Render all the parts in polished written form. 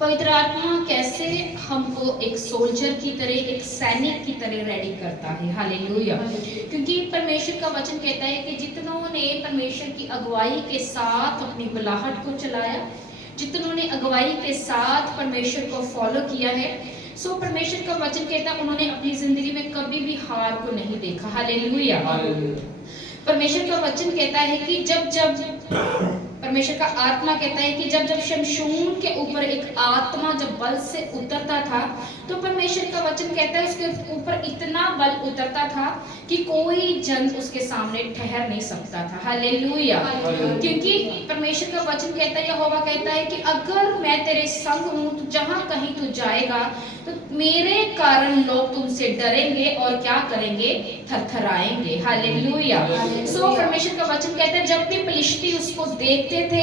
पवित्र आत्मा कैसे हमको एक सोल्जर की तरह, एक सैनिक की तरह रेडी करता है। हालेलुया। क्योंकि परमेश्वर का वचन कहता है कि जितनों ने परमेश्वर की अगुवाई के साथ अपनी बुलाहट को चलाया, जितनों ने अगुवाई के साथ परमेश्वर को फॉलो किया है, सो परमेश्वर का वचन कहता है उन्होंने अपनी जिंदगी में कभी भी हार को नहीं देखा। हालेलुया। परमेश्वर का वचन कहता है कि जब जब परमेश्वर का आत्मा कहता है कि जब जब शमशून के ऊपर एक आत्मा जब बल से उतरता था, तो परमेश्वर का वचन कहता है उसके ऊपर इतना बल उतरता था कि कोई जन उसके सामने ठहर नहीं सकता था। हालेलुया। क्योंकि परमेश्वर का वचन कहता है, यहोवा कहता है कि अगर मैं तेरे संग हूं तो जहां कहीं तू जाएगा तो मेरे कारण लोग तुमसे डरेंगे और क्या करेंगे, थरथराएंगे। हालेलुया। सो परमेश्वर का वचन कहता है जब भी फिलिस्ती उसको देखते थे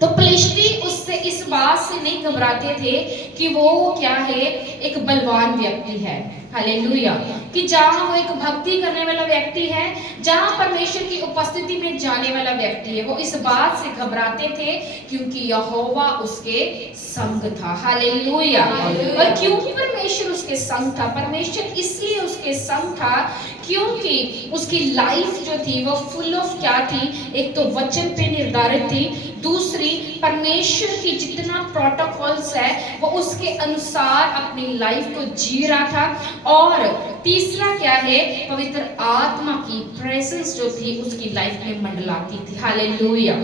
तो फिलिस्ती उससे इस बात से नहीं घबराते थे कि वो क्या है, एक बलवान व्यक्ति है। हालेलुया। कि जहां वो एक भक्ति करने वाला व्यक्ति है, जहां परमेश्वर की उपस्थिति में जाने वाला व्यक्ति है, वो इस बात से घबराते थे क्योंकि यहोवा उसके संग था। हालेलुया। और क्यों परमेश्वर उसके संग था? परमेश्वर इसलिए उसके संग था क्योंकि उसकी लाइफ जो थी वो फुल ऑफ क्या थी, एक तो वचन पे निर्धारित थी, दूसरी परमेश्वर की जितना प्रोटोकॉल्स है वो उसके अनुसार अपनी लाइफ को जी रहा था, और तीसरा क्या है, पवित्र आत्मा की प्रेजेंस जो थी उसकी लाइफ में मंडलाती थी। हालेलुया।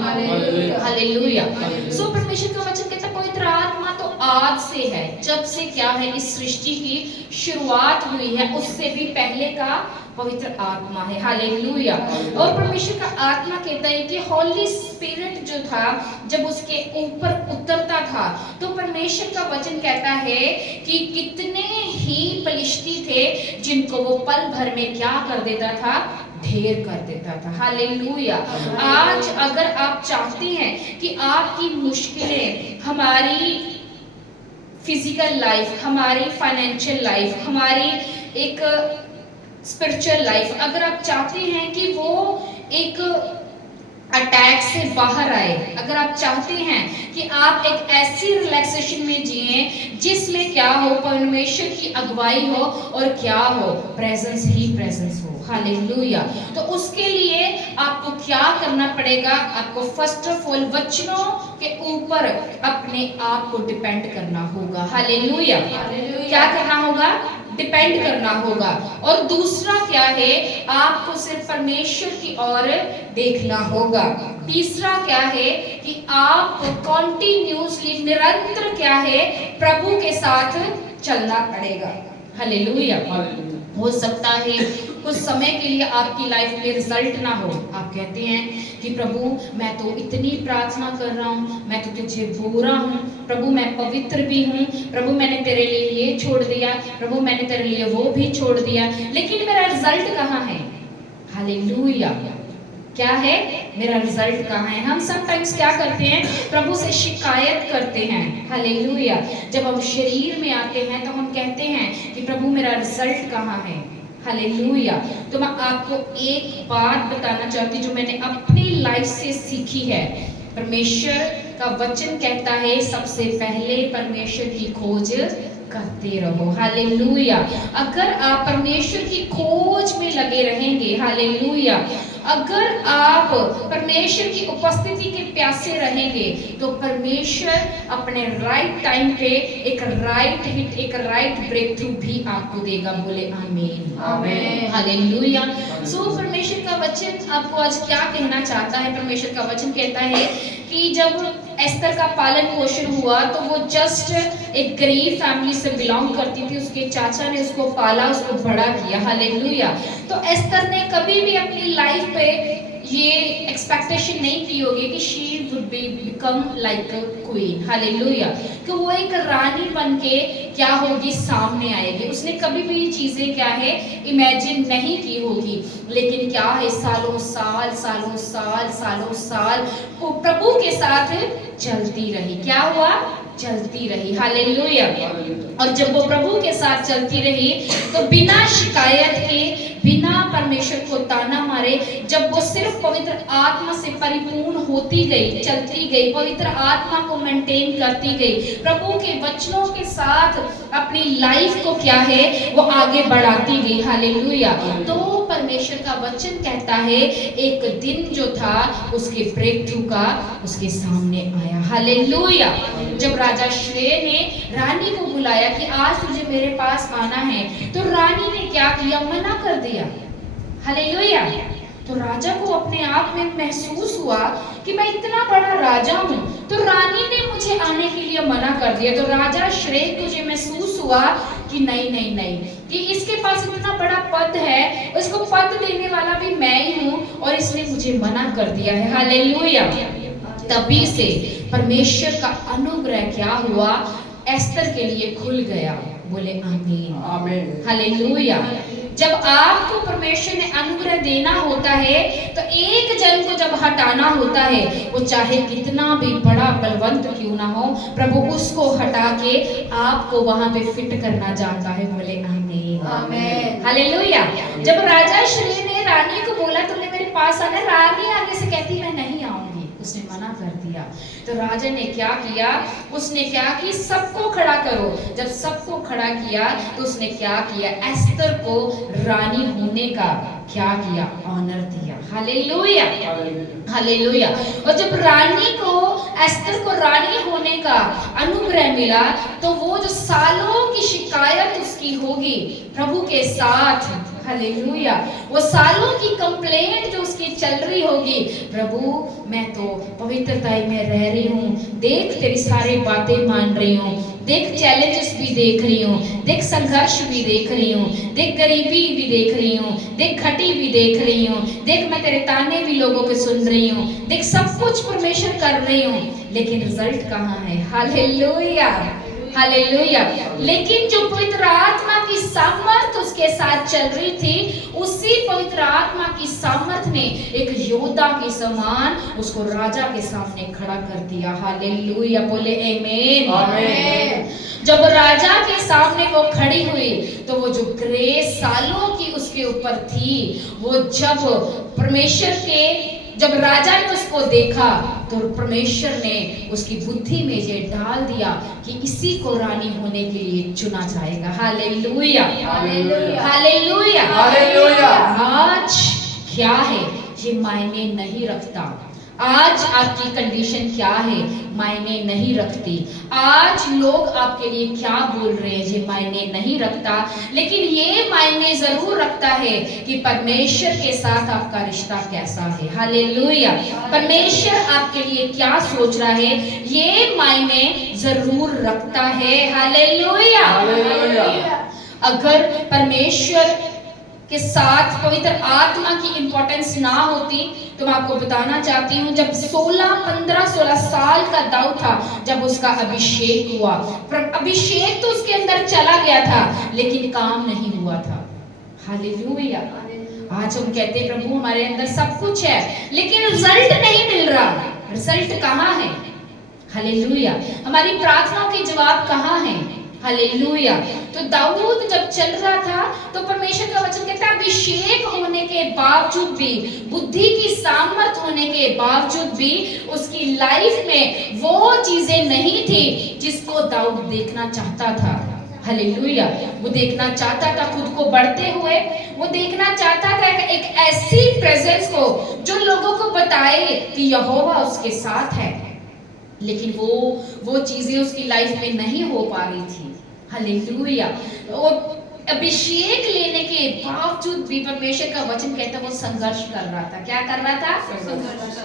हालेलुया। सो परमेश्वर का वचन कहता है पवित्र आत्मा तो आज से है, जब से क्या है इस सृष्टि की शुरुआत हुई है उससे भी पहले का पवित्र आत्मा है। हालेलुया। और परमेश्वर का आत्मा कहता है कि हॉली स्पिरिट जो था जब उसके ऊपर उतरता था तो परमेश्वर का वचन कहता है कि कितने ही फिलिस्ती थे जिनको वो पल भर में क्या कर देता था, ढेर कर देता था। हालेलुया। आज अगर आप चाहते हैं कि आपकी मुश्किलें, हमारी फिजिकल लाइफ, हमारी फाइनेंशियल लाइफ, हमारी एक स्पिरिचुअल लाइफ, अगर आप चाहते हैं कि वो एक अटैक से बाहर आए, अगर आप चाहते हैं कि आप एक ऐसी रिलैक्सेशन में जिए जिसमें क्या हो, परमेश्वर की अगुवाई हो और क्या हो, प्रेजेंस ही प्रेजेंस हो। हालेलुया। तो उसके लिए आपको क्या करना पड़ेगा? आपको फर्स्ट ऑफ ऑल वचनों के ऊपर अपने आप को डिपेंड करना होगा। हालेलुया। क्या करना होगा? डिपेंड करना होगा। और दूसरा क्या है, आपको सिर्फ परमेश्वर की ओर देखना होगा। तीसरा क्या है कि आपको कॉन्टिन्यूसली, निरंतर क्या है, प्रभु के साथ चलना पड़ेगा। हालेलुया। हो सकता है कुछ समय के लिए आपकी लाइफ में रिजल्ट ना हो, आप कहते हैं कि प्रभु मैं तो इतनी प्रार्थना कर रहा हूँ, मैं तो तुझे बुरा हूँ, प्रभु मैं पवित्र भी हूँ, प्रभु मैंने तेरे लिए ये छोड़ दिया, प्रभु मैंने तेरे लिए वो भी छोड़ दिया, लेकिन मेरा रिजल्ट कहाँ है? हालेलुया। क्या है? मेरा रिजल्ट कहाँ है? हम समटाइम्स क्या करते हैं, प्रभु से शिकायत करते हैं। हालेलुया। जब हम शरीर में आते हैं तो हम कहते हैं कि प्रभु मेरा रिजल्ट कहाँ है? हालेलुया। तो मैं आपको एक बात बताना चाहती हूँ जो मैंने अपनी लाइफ से सीखी है। परमेश्वर का वचन कहता है सबसे पहले परमेश्वर की खोज करते रहो। हालेलुया। अगर आप परमेश्वर की खोज में लगे रहेंगे, हालेलुया, अगर आप परमेश्वर की उपस्थिति के प्यासे रहेंगे तो परमेश्वर अपने राइट टाइम पे एक राइट हिट, एक राइट ब्रेक थ्रू भी आपको देगा। बोले आमीन। आमीन। हालेलुया। सो परमेश्वर का वचन आपको आज क्या कहना चाहता है? परमेश्वर का वचन कहता है कि जब एस्तर का पालन पोषण हुआ तो वो जस्ट एक गरीब फैमिली से बिलोंग करती थी, उसके चाचा ने उसको पाला, उसको बड़ा किया। हालेलुया। तो एस्तर ने कभी भी अपनी लाइफ पे ये एक्सपेक्टेशन नहीं की होगी कि she would be become like a queen. Hallelujah. कि वो एक रानी बन के क्या होगी, सामने आएगी। उसने कभी भी ये चीजें क्या है, इमेजिन नहीं की होगी। लेकिन क्या है, सालों साल सालों साल सालों साल वो प्रभु के साथ चलती रही। क्या हुआ? चलती रही। हालेलुया। और जब वो प्रभु के साथ चलती रही तो बिना शिकायत के, बिना परमेश्वर को ताना मारे, जब वो सिर्फ पवित्र आत्मा से परिपूर्ण होती गई, चलती गई, पवित्र आत्मा को मेंटेन करती गई, प्रभु के वचनों के साथ अपनी लाइफ को क्या है वो आगे बढ़ाती गई। हालेलुया। तो परमेश्वर का वचन कहता है एक दिन जो था उसके ब्रेक थ्रू का उसके सामने आया। हालेलुया। जब राजा श्रेय ने रानी को बुलाया कि आज तुझे मेरे पास आना है, तो रानी ने क्या किया? मना कर दिया। हालेलुया। तो राजा को अपने आप में महसूस हुआ कि मैं इतना बड़ा राजा हूं, तो रानी ने मुझे आने के लिए मना कर दिया। तो राजा श्रेय तुझे महसूस हुआ कि नहीं नहीं नहीं, कि इसके पास इतना बड़ा पद है, उसको पद देने वाला भी मैं ही हूं, और इसने मुझे मना कर दिया है। हालेलुया। तभी से परमेश्वर का अनुग्रह क्या हुआ? एस्तर के लिए खुल गया। बोले आमीन, आमीन, हालेलुया। जब आपको परमेश्वर ने अनुग्रह देना होता है तो एक जन को जब हटाना होता है, वो चाहे कितना भी बड़ा बलवंत क्यों ना हो, प्रभु उसको हटा के आपको वहां पे फिट करना जानता है। बोले आमीन, आमीन, हालेलुया। जब राजा श्री ने रानी को बोला तुमने मेरे पास आना, रानी आगे से कहती मैं नहीं आऊंगी, उसने मना कर दिया। तो राजा ने क्या किया? उसने क्या कि सबको खड़ा करो। जब सबको खड़ा किया तो उसने क्या किया? एस्तर को रानी होने का क्या किया? ऑनर दिया। Hallelujah, hallelujah. और जब रानी को, एस्तर को रानी होने का अनुग्रह मिला, तो वो जो सालों की शिकायत उसकी होगी प्रभु के साथ, हालेलुया, वो सालों की कंप्लेंट जो उसकी चल रही होगी, प्रभु मैं तो पवित्रता में रह रही हूँ, देख तेरी सारी बातें मान रही हूँ, देख चैलेंजेस भी देख रही हूँ, देख संघर्ष भी देख रही हूँ, देख गरीबी भी देख रही हूँ, देख घटी भी देख रही हूँ, देख मैं तेरे ताने भी लोगों के सुन रही हूँ, देख सब कुछ परमेश्वर कर रही हूँ, लेकिन रिजल्ट कहाँ है? Hallelujah, hallelujah. लेकिन जो पवित्र आत्मा की सामर्थ उसके साथ चल रही थी, उसी पवित्र आत्मा की सामर्थ ने एक योद्धा के समान उसको राजा के सामने खड़ा कर दिया। हालेलुया, बोले आमीन, आमीन। जब राजा के सामने वो खड़ी हुई, तो वो जो ग्रेस सालों की उसके ऊपर थी, वो जब परमेश्वर के, जब राजा ने उसको देखा, तो परमेश्वर ने उसकी बुद्धि में ये डाल दिया कि इसी को रानी होने के लिए चुना जाएगा। Hallelujah, hallelujah, hallelujah, hallelujah. आज क्या है ये मायने नहीं रखता, आज आपकी कंडीशन क्या है मायने नहीं रखती, आज लोग आपके लिए क्या बोल रहे हैं ये मायने नहीं रखता, लेकिन ये मायने जरूर रखता है कि परमेश्वर के साथ आपका रिश्ता कैसा है। हालेलुया, परमेश्वर आपके लिए क्या सोच रहा है ये मायने जरूर रखता है। हालेलुया, अगर परमेश्वर के साथ पवित्र आत्मा की इंपॉर्टेंस ना होती, तो मैं आपको बताना चाहती हूँ, जब 15-16 साल का दाऊद था, जब उसका अभिषेक हुआ, अभिषेक तो उसके अंदर चला गया था, लेकिन काम नहीं हुआ था। हालेलुया। आज हम कहते हैं प्रभु हमारे अंदर सब कुछ है, लेकिन रिजल्ट नहीं मिल रहा। रिजल्ट कहाँ है? हालेलुया। हमारी प्रार्थनाओं के जवाब कहाँ हैं? हालेलुया। तो दाऊद जब चल रहा था, तो परमेश्वर का वचन कहता है अभिषेक होने के बावजूद भी, बुद्धि की सामर्थ होने के बावजूद भी, उसकी लाइफ में वो चीजें नहीं थी जिसको दाऊद देखना चाहता था। हालेलुया। वो देखना चाहता था खुद को बढ़ते हुए, वो देखना चाहता था एक ऐसी प्रेजेंस को जो लोगों को बताए कि यहोवा उसके साथ है, लेकिन वो चीजें उसकी लाइफ में नहीं हो पा रही थी। हालेलुया। वो अभिषेक लेने के बावजूद भी परमेश्वर का वचन कहता वो संघर्ष कर रहा था। क्या कर रहा था?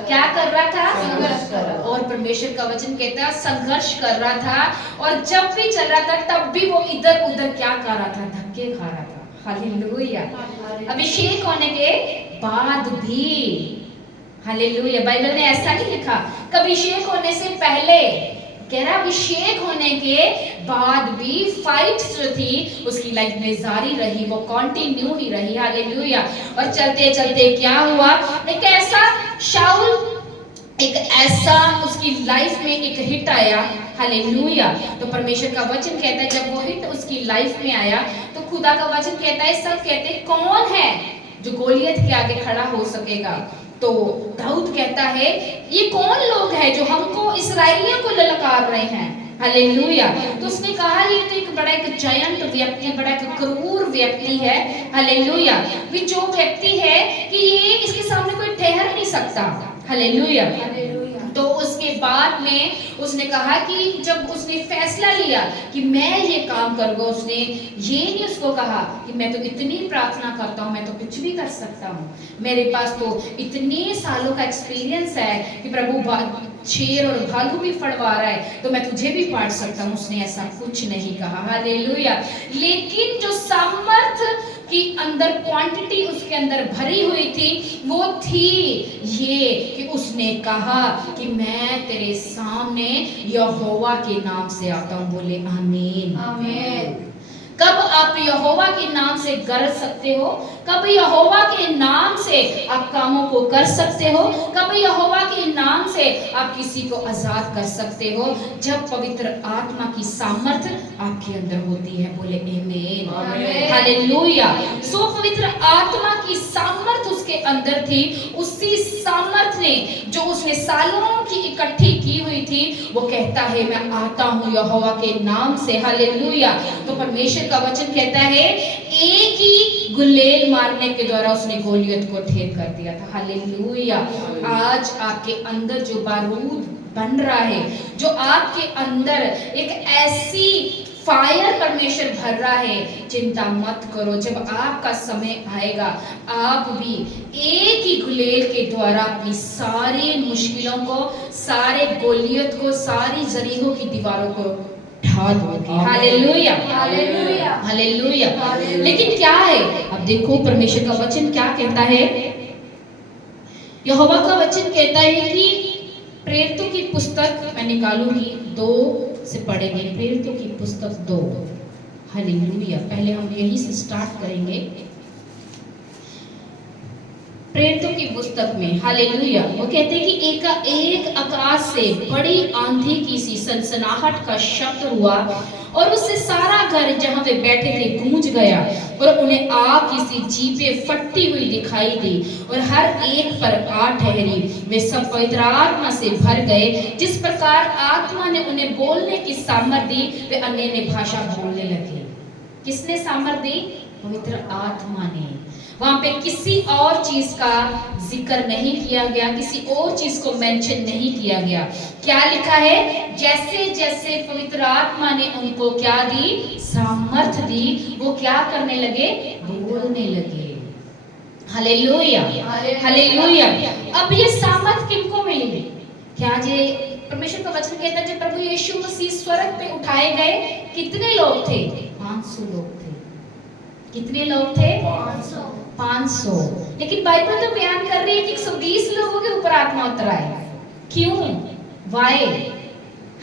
क्या कर रहा था? संघर्ष कर रहा था। और परमेश्वर का वचन कहता संघर्ष कर रहा था, और जब भी चल रहा था तब भी वो इधर उधर क्या कर रहा था? धक्के खा रहा था। हालेलुया। अभिषेक होने के बाद भी, हालेलुया, बाइबल ने ऐसा नहीं लिखा कि अभिषेक होने से पहले, कह रहा अभिषेक होने के बाद भी फाइट्स जो थी उसकी लाइफ में जारी रही, वो कंटिन्यू ही रही। हालेलुया। और चलते चलते क्या हुआ, एक ऐसा शाऊल एक ऐसा उसकी लाइफ में एक हिट आया, हालेलुया। तो परमेश्वर का वचन कहता है जब वो हिट उसकी लाइफ में आया तो खुदा का वचन कहता है, सब कहते हैं कौन है जो गोलियत के आगे खड़ा हो सकेगा। तो दाऊद कहता है ये कौन लोग हैं जो हमको इस्राएलियों को ललकार रहे हैं, हालेलुया। तो उसने कहा ये तो एक बड़ा एक जायंट व्यक्ति, बड़ा एक क्रूर व्यक्ति है, हालेलुया। भी जो व्यक्ति है कि ये इसके सामने कोई ठहर नहीं सकता, हालेलुया। तो उसके बाद में उसने कहा कि जब उसने फैसला लिया कि मैं ये काम करूंगा, उसने ये नहीं उसको कहा कि मैं तो इतनी प्रार्थना करता हूँ, मैं तो कुछ भी कर सकता हूँ, मेरे पास तो इतने सालों का एक्सपीरियंस है कि प्रभु शेर और भालू भी फड़वा रहा है तो मैं तुझे भी फाड़ सकता हूँ। उसने ऐसा कुछ नहीं कहा, हालेलुया। लेकिन जो सामर्थ्य की अंदर क्वांटिटी उसके अंदर भरी हुई थी वो थी ये कि उसने कहा कि मैं तेरे सामने यहोवा के नाम से आता हूं। बोले आमीन, आमीन। कब आप यहोवा के नाम से गरज सकते हो, कब यहोवा के नाम से आप कामों को कर सकते हो, कब यहोवा के नाम से आप किसी को आजाद कर सकते हो, जब पवित्र आत्मा की सामर्थ्य आपके अंदर होती है। बोले आमीन, हालेलुया। सो पवित्र आत्मा की सामर्थ्य उसके अंदर थी, उसी सामर्थ्य ने जो उसने सालों की इकट्ठी की हुई थी वो कहता है मैं आता हूं यहोवा के नाम से, हालेलुया। तो परमेश्वर का वचन कहता है एक ही गुलेल मारने के द्वारा उसने गोलियत को ढेर कर दिया था, हालेलुया। आज आपके अंदर जो बारूद बन रहा है, जो आपके अंदर एक ऐसी फायर परमेश्वर भर रहा है, चिंता मत करो। जब आपका समय आएगा आप भी एक ही गुलेल के द्वारा अपनी सारी मुश्किलों को, सारे गोलियत को, सारी जरीहों की दीवारों को ढा दोगे, हालेलुया, हालेलुया, हालेलुया। लेकिन क्या है, अब देखो परमेश्वर का वचन क्या कहता है। यहोवा का वचन कहता है कि प्रेरितों की पुस्तक मैं निकालूंगी 2 से पढ़ेंगे, प्रेरितों की पुस्तक 2, हालेलुया। पहले हम यहीं से स्टार्ट करेंगे, प्रेरितों की पुस्तक में, हालेलुया। वो कहते हैं कि एक आकाश से बड़ी आंधी की सी सनसनाहट का शब्द हुआ और उससे सारा घर जहां वे बैठे थे गूंज गया और उन्हें आग की सी जीभें फटती हुई दिखाई दी और हर एक पर आ ठहरी। वे सब पवित्र आत्मा से भर गए, जिस प्रकार आत्मा ने उन्हें बोलने की सामर्थ दी वे अन्य भाषा बोलने लगे। किसने सामर्थ दी? पवित्र आत्मा ने। वहां पे किसी और चीज का जिक्र नहीं किया गया, किसी और चीज को मेंशन नहीं किया गया। क्या लिखा है? जैसे जैसे पवित्र आत्मा ने उनको क्या दी? सामर्थ दी, वो क्या करने लगे? बोलने लगे, हालेलुया, हालेलुया। अब ये सामर्थ किनको मिली? क्या ये परमेश्वर का वचन कहता है जब प्रभु यीशु मसीह स्वर्ग पे उठाए गए कितने लोग थे? 500 लोग थे। कितने लोग थे? 500। लेकिन बाइबल तो बयान कर रही है कि 120 लोगों के ऊपर आत्मा उतर आए। क्यों? Why?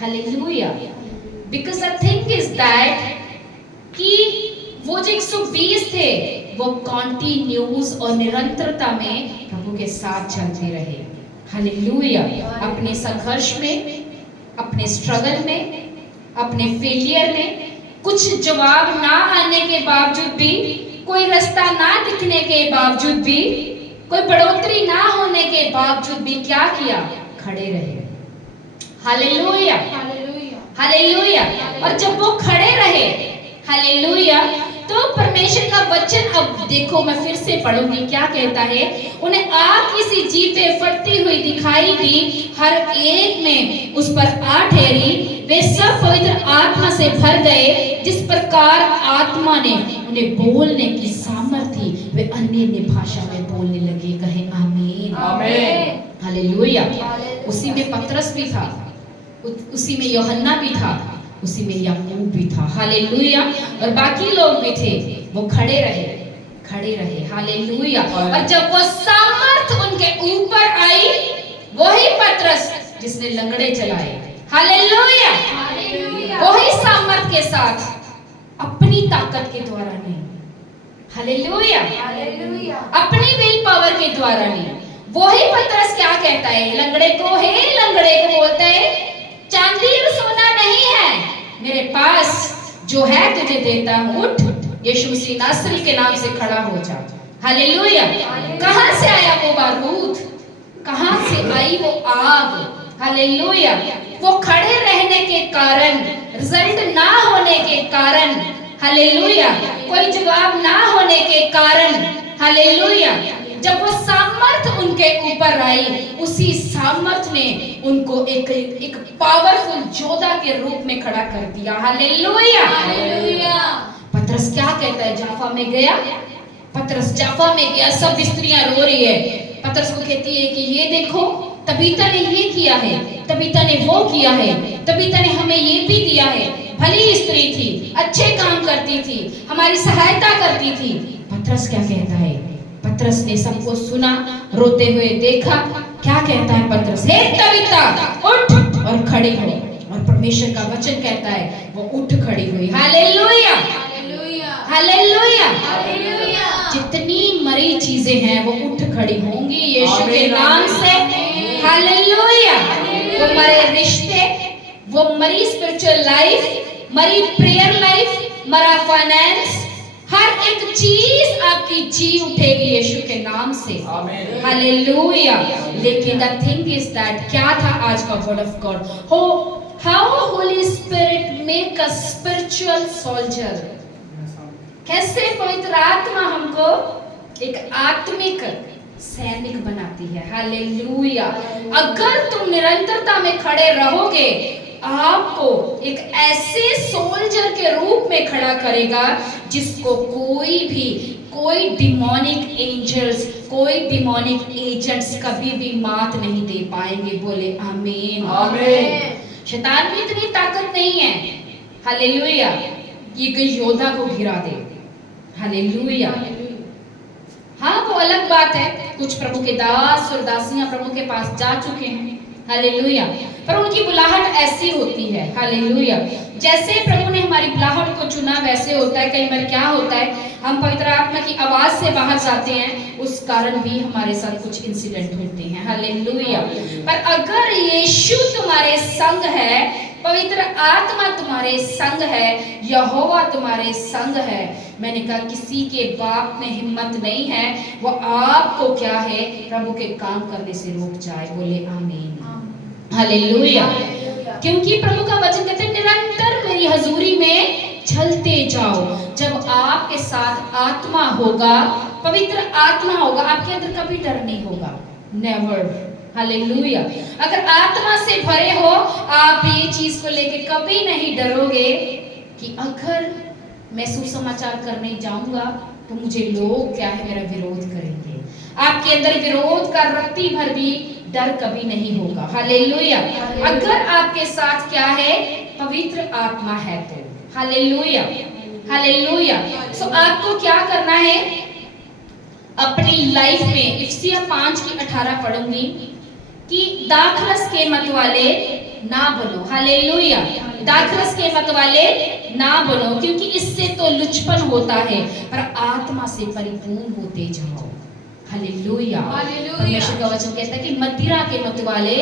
Hallelujah. Because the thing is that कि वो जो 120 थे वो कॉन्टिन्यूस और निरंतरता में प्रभु के साथ चलते रहे, हालेलुया। अपने संघर्ष में, अपने स्ट्रगल में, अपने फेलियर में, कुछ जवाब ना आने के बावजूद भी, कोई रास्ता ना दिखने के बावजूद भी, कोई बढ़ोतरी ना होने के बावजूद भी क्या किया? खड़े रहे, हालेलुया, हालेलुया। और जब वो खड़े रहे, हालेलुया, तो परमेश्वर का वचन, अब देखो मैं फिर से पढ़ूंगी, क्या कहता है? उन्हें आग की सी जीभें फटती हुई दिखाई दी, हर एक में उस पर आ ठहरी। वे सब पवित्र आत्मा से भर गए, जिस प्रकार आत्मा ने उन्हें बोलने की सामर्थ थी वे अन्य भाषा में बोलने लगे। कहे आमीन, आमीन, हालेलुया। उसी में पतरस भी था, उसी में यूहन्ना भी था, उसी में याकूब भी था, हालेलुया। और बाकी लोग भी थे, वो खड़े रहे, खड़े रहे, हालेलुया। और जब वो सामर्थ उनके ऊपर आई, वही पतरस जिसने लंगड़े चलाए, हालेलुया, वही सामर्थ के साथ, अपनी ताकत के द्वारा नहीं, हालेलुया, अपनी विल पावर के द्वारा नहीं, वही पतरस क्या कहता है, लंगड़े को बोलता है, चांदी और सोना नहीं है मेरे पास, जो है तुझे देता हूं, उठ यीशु मसीह नासरी के नाम से खड़ा हो जा। हालेलुया। कहां से आया वो बारूद, कहां से आई वो आग। हालेलुया। वो खड़े रहने के कारण, रिजल्ट ना होने के कारण, हालेलुया, कोई जवाब ना होने के कारण, हालेलुया, जब वो सामर्थ उनके ऊपर आई, उसी सामर्थ ने उनको एक पावरफुल योद्धा के रूप में खड़ा कर दिया। हालेलुया। पतरस क्या कहता है, जाफा में गया, पतरस जाफा में गया, सब स्त्रियां रो रही है, पतरस को कहती है कि ये देखो तबीता ने ये किया है, तबीता ने वो किया है, तबीता ने हमें ये भी दिया है, भली स्त्री थी, अच्छे काम करती थी, हमारी सहायता करती थी। पतरस क्या कहता है, पतरस ने सबको सुना, रोते हुए देखा, क्या कहता है पतरस, हे तबीता उठ और खड़ी हो, और परमेश्वर का वचन कहता है वो उठ खड़ी हुई। Hallelujah, hallelujah, hallelujah. जितनी मरी चीजें हैं वो उठ खड़ी होंगी यीशु के नाम से। हालेलुया। वो मरे रिश्ते, वो मरी स्पिरिचुअल लाइफ, मरी प्रेयर लाइफ, मरा फाइनेंस, हर एक चीज आपकी जी उठेगी यीशु के नाम से। हालेलुया। लेकिन द थिंग इज दैट, क्या था आज का वर्ड ऑफ गॉड, हो how Holi spirit make a spiritual soldier. कैसे पवित्र आत्मा हमको एक आत्मिक सैनिक बनाती है। हालेलुया। अगर तुम निरंतरता में खड़े रहोगे, आपको एक ऐसे सोल्जर के रूप में खड़ा करेगा जिसको कोई डिमोनिक एंजल्स, कोई डिमोनिक एजेंट्स कभी भी मात नहीं दे पाएंगे। बोले आमीन। आमीन। शैतान में इतनी ताकत नहीं है, हालेलुया, ये कोई योद्धा को गिरा दे। हालेलुया। हाँ, वो अलग बात है, कुछ प्रभु के दास और दासियां प्रभु के पास जा चुके हैं, हालेलुया, पर उनकी बुलाहट ऐसी होती है। हालेलुया। जैसे प्रभु ने हमारी बुलाहट को चुना वैसे होता है। कई बार क्या होता है, हम पवित्र आत्मा की आवाज से बाहर जाते हैं, उस कारण भी हमारे साथ कुछ इंसिडेंट होते हैं। हालेलुया। पर अगर यीशु तुम्हारे संग है, पवित्र आत्मा तुम्हारे संग है, यहोवा तुम्हारे संग है, मैंने कहा किसी के बाप में हिम्मत नहीं है वो आपको क्या है, प्रभु के काम करने से रोक जाए। बोले आमीन। हालेलुया। क्योंकि प्रभु का वचन कहते हैं निरंतर मेरी हजूरी में चलते जाओ। जब आपके साथ आत्मा होगा, पवित्र आत्मा होगा, आपके अंदर कभी डर नहीं होगा, नेवर। हालेलुया। अगर आत्मा से भरे हो, आप ये चीज को लेके कभी नहीं डरोगे कि अगर मैं सुसमाचार करने जाऊंगा तो मुझे लोग क्या है, मेरा विरोध करेंगे। आपके अंदर विरोध का रत्ती भर भी डर कभी नहीं होगा। हालेलुया। अगर आपके साथ क्या है, पवित्र आत्मा है तो। Hallelujah, hallelujah. सो आपको क्या करना है अपनी लाइफ में, इफिसियों 5:18 पढ़ूंगी कि दाखरस के मत वाले ना बनो। हालेलुया। दाखरस के मत वाले ना बनो, क्योंकि इससे तो लुचपन होता है, पर आत्मा से परिपूर्ण होते जाओ। हालेलुया। परमेश्वर का वचन कहता है कि मदिरा के मत वाले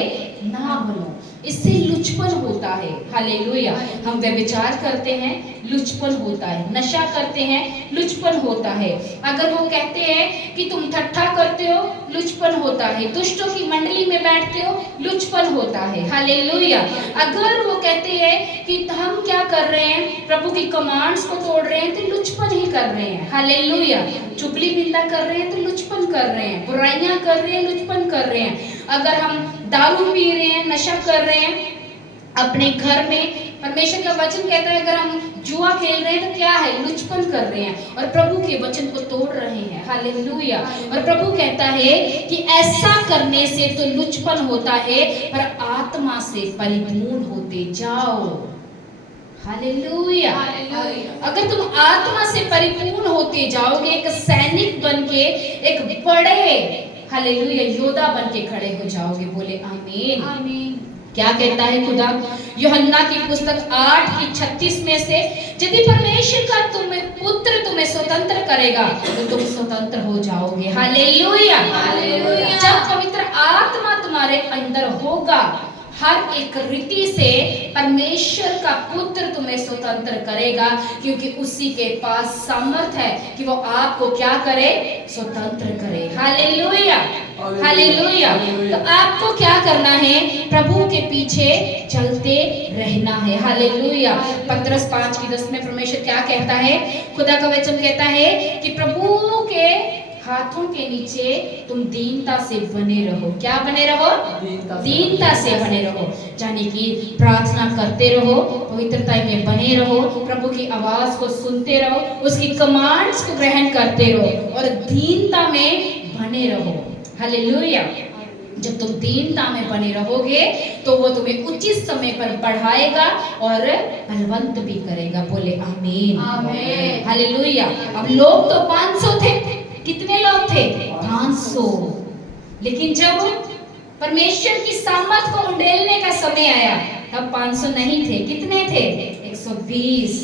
ना बनो, इससे लुचपन होता है। हालेलुया। हम व्यभिचार करते हैं, लुचपन होता है, नशा करते हैं, लुचपन होता है। अगर वो कहते हैं कि तुम ठट्ठा करते हो, लुचपन होता है। दुष्टों की मंडली में बैठते हो, लुचपन होता है। हालेलुया। अगर वो कहते हैं कि हम क्या कर रहे हैं, प्रभु की कमांड्स को तोड़ रहे हैं, तो लुचपन ही कर रहे हैं। हालेलुया। चुगली निंदा कर रहे हैं तो लुचपन कर रहे हैं, बुराइयां कर रहे हैं, लुचपन कर रहे हैं। अगर हम दारू पी रहे हैं, नशा कर रहे हैं अपने घर में, परमेश्वर का वचन कहता है अगर हम जुआ खेल रहे हैं तो क्या है, लुचपन कर रहे हैं और प्रभु के वचन को तोड़ रहे हैं। हालेलुया। और प्रभु कहता है कि ऐसा करने से तो लुचपन होता है, पर आत्मा से परिपूर्ण होते जाओ। हालेलुया। अगर तुम आत्मा से परिपूर्ण होते जाओगे, एक सैनिक बन के, एक बड़े हालेलुया योद्धा बन के खड़े हो जाओगे। बोले आमीन। आमीन। क्या कहता है खुदा? यूहन्ना की पुस्तक 8:36 में से, यदि परमेश्वर का पुत्र तुम्हें स्वतंत्र करेगा तो तुम स्वतंत्र हो जाओगे। हालेलुया। जब पवित्र आत्मा तुम्हारे अंदर होगा, हर एक रीति से परमेश्वर का पुत्र तुम्हें स्वतंत्र करेगा, क्योंकि उसी के पास सामर्थ है कि वो आपको क्या करे? स्वतंत्र करे। Hallelujah, hallelujah. तो आपको क्या करना है? प्रभु के पीछे चलते रहना है। हालेलुया। पत्रस 5:10 में परमेश्वर क्या कहता है? खुदा का वचन कहता है कि प्रभु के हाथों के नीचे तुम दीनता से बने रहो। क्या बने रहो? दीनता से बने रहो, यानी कि प्रार्थना करते रहो, पवित्रता में बने रहो, प्रभु की आवाज को सुनते रहो, उसकी कमांड्स को ग्रहण करते रहो और दीनता में बने रहो। हालेलुया। जब तुम दीनता में बने रहोगे तो वो तुम्हें उचित समय पर बढ़ाएगा और बलवंत भी करेगा। बोले आमीन, आमीन। हालेलुया। अब लोग तो 500 थे। कितने लोग थे? 500। लेकिन जब परमेश्वर की सामर्थ को उंडेलने का समय आया तब 500 नहीं थे। कितने थे? 120।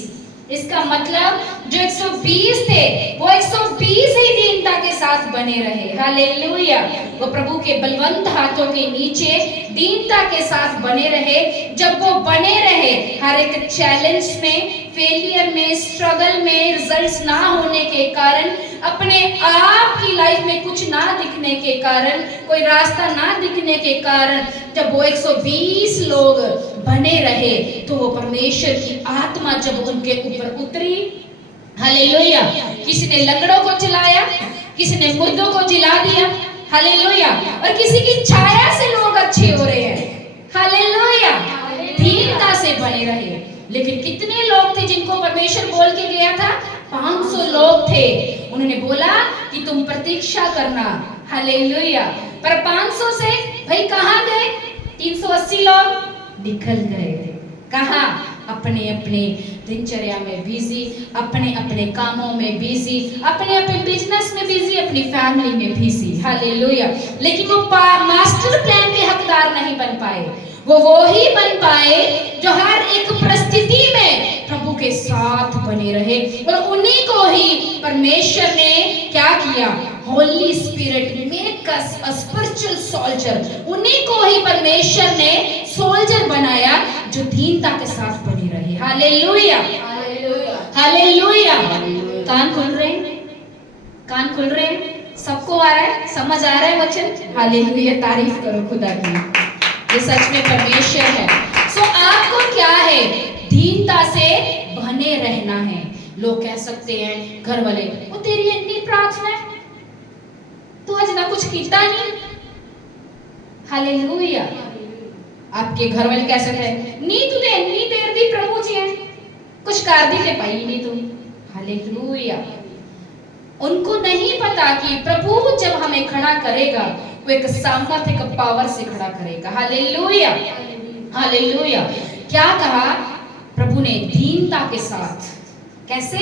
इसका मतलब जो 120 थे वो 120 ही दीनता के साथ बने रहे। हालेलुया। वो प्रभु के बलवंत हाथों के नीचे दीनता के साथ बने रहे। जब वो बने रहे, हर एक चैलेंज में, फेलियर में, स्ट्रगल में, रिजल्ट्स ना होने के कारण, अपने आप की लाइफ में कुछ ना दिखने के कारण, कोई रास्ता ना दिखने के कारण, जब वो 120 लोग बने रहे तो वो परमेश्वर की आत्मा जब उनके ऊपर उतरी, हालेलुया। किसी ने लंगड़ों को चलाया, किसी ने मुर्दों को जिला दिया, हालेलुया। और किसी की छाया से लोग अच्छे हो रहे हैं, हालेलुया। दीनता से बने रहे। लेकिन कितने लोग थे जिनको परमेश्वर बोल के गया था? 500 लोग थे। उन्होंने बोला कि तुम प्रतीक्षा करना, हालेलुया। पर 500 से भाई कहाँ गए? 380 लोग निकल गए। कहाँ? अपने अपने दिनचर्या में बिजी, अपने अपने कामों में बिजी, अपने अपने बिजनेस में बिजी, अपनी फैमिली में बिजी। हालेलुया। लेकिन वो मास्टर प्लान के हकदार नहीं बन पाए। वो ही बन पाए जो हर एक परिस्थिति में प्रभु के साथ बने रहे। और उन्हीं को ही परमेश्वर ने क्या किया? Holi spirit make us a spiritual soldier. उन्हीं को ही परमेश्वर ने सोल्जर बनाया जो दीनता के साथ बने रहे। Hallelujah, hallelujah. कान खुल रहे हैं? कान खुल रहे हैं? सबको आ रहा है? समझ आ रहा है वचन? हालेलुया। तारीफ करो खुदा की, ये सच में परमेश्वर है। सो आपको क्या है? दीनता से बने रहना है। लोग कह सकते हैं, घर वाले, वो तेरी इतनी प्रार्थना है, तू आज ना कुछ कीता नहीं। हालेलुया। आपके घर वाले कह सकते हैं, नी तूने इतनी देर दी प्रभु जी है, कुछ कर दी के पाई नहीं तू। हालेलुया। उनको नहीं पता कि प्रभु जब हमें खड़ा करेगा वो एक सामर्थ, एक पावर से खड़ा करेगा। Hallelujah, hallelujah. क्या कहा प्रभु ने? दीनता के साथ। कैसे?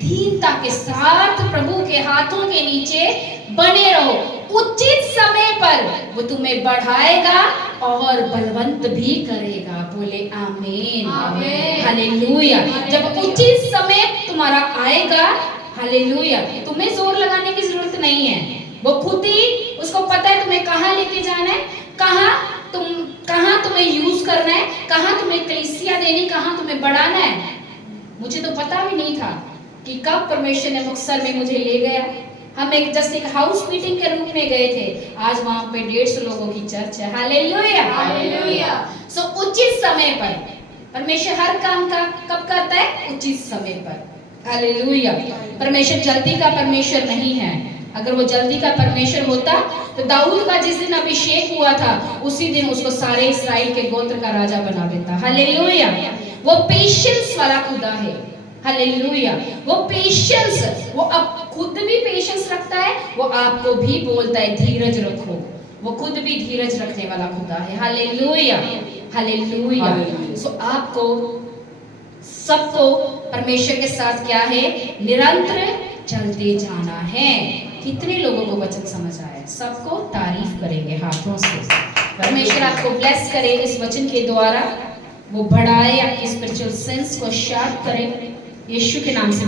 दीनता के साथ प्रभु के हाथों के नीचे बने रहो। उचित समय पर वो तुम्हें बढ़ाएगा और बलवंत भी करेगा। बोले आमीन, आमीन। हालेलुया। जब उचित समय तुम्हारा आएगा, हालेलुया, तुम्हें जोर लगाने की जरूरत नहीं है। वो खुद ही, उसको पता है तुम्हें कहाँ लेके जाना है, कहाँ तुम्हें यूज करना है, कहाँ तुम्हें कलीसिया देनी, कहाँ तुम्हें बढ़ाना है। मुझे तो पता भी नहीं था कि कब परमेश्वर ने मुक्तसर में मुझे ले गया। हम जस्ट एक हाउस मीटिंग के रूप में गए थे। आज वहां पे 150 लोगों की चर्च है। Hallelujah, hallelujah. सो उचित समय पर परमेश्वर हर काम का कब करता है? उचित समय पर। हालेलुया। परमेश्वर जल्दी का परमेश्वर नहीं है। अगर वो जल्दी का परमेश्वर होता तो दाऊद का जिस दिन अभिषेक हुआ था उसी दिन उसको सारे इस्राएल के गोत्र का राजा बना देता। हालेलुया। वो पेशेंस वाला खुदा है। हालेलुया। वो पेशेंस, वो अब खुद भी पेशेंस रखता है, वो आपको भी बोलता है धीरज रखो। वो खुद भी धीरज रखने वाला खुदा है। Hallelujah, hallelujah. सो आपको सबको परमेश्वर के साथ क्या है? निरंतर चलते जाना है। कितने लोगों को वचन समझ आया? सबको तारीफ करेंगे हाथों से। परमेश्वर आपको ब्लेस करे इस वचन के द्वारा, वो बढ़ाए आपकी स्पिरिचुअल सेंस को शार्प करे, यीशु के नाम से